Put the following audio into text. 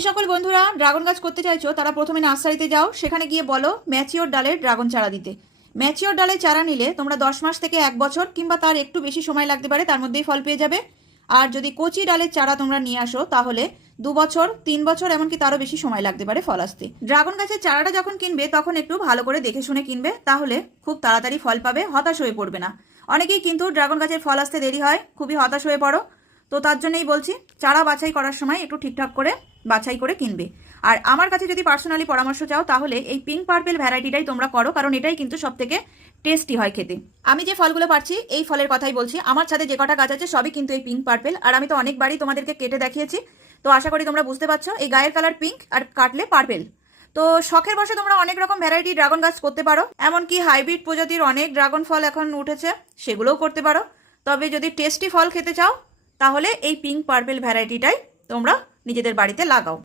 যে সকল বন্ধুরা ড্রাগন গাছ করতে চাইছো তারা প্রথমে নার্সারিতে যাও, সেখানে গিয়ে বলো ম্যাচিওর ডালের ড্রাগন চারা দিতে। ম্যাচিওর ডালের চারা নিলে তোমরা 10 মাস থেকে 1 বছর কিংবা তার একটু বেশি সময় লাগতে পারে, তার মধ্যেই ফল পেয়ে যাবে। আর যদি কচি ডালের চারা তোমরা নিয়ে আসো তাহলে 2 বছর 3 বছর এমনকি তারও বেশি সময় লাগতে পারে ফল আসতে। ড্রাগন গাছের চারাটা যখন কিনবে তখন একটু ভালো করে দেখে শুনে কিনবে, তাহলে খুব তাড়াতাড়ি ফল পাবে, হতাশ হয়ে পড়বে না। অনেকেই কিন্তু ড্রাগন গাছের ফল আসতে দেরি হয়, খুবই হতাশ হয়ে পড়ো। তো তার জন্যই বলছি চারা বাছাই করার সময় একটু ঠিকঠাক করে বাছাই করে কিনবে। আর আমার কাছে যদি পার্সোনালি পরামর্শ চাও তাহলে এই পিঙ্ক পার্পেল ভ্যারাইটিটাই তোমরা করো, কারণ এটাই কিন্তু সব থেকে টেস্টি হয় খেতে। আমি যে ফলগুলো পাচ্ছি এই ফলের কথাই বলছি, আমার ছাদে যে কটা গাছ আছে সবই কিন্তু এই পিঙ্ক পার্পেল। আর আমি তো অনেকবারই তোমাদেরকে কেটে দেখিয়েছি, তো আশা করি তোমরা বুঝতে পারছো এই গায়ের কালার পিঙ্ক আর কাটলে পার্পেল। তো শখের বসে তোমরা অনেক রকম ভ্যারাইটি ড্রাগন গাছ করতে পারো, এমনকি হাইব্রিড প্রজাতির অনেক ড্রাগন ফল এখন উঠেছে, সেগুলোও করতে পারো। তবে যদি টেস্টি ফল খেতে চাও তাহলে এই পিঙ্ক পার্পেল ভ্যারাইটিটাই তোমরা নিজেদের বাড়িতে লাগাও।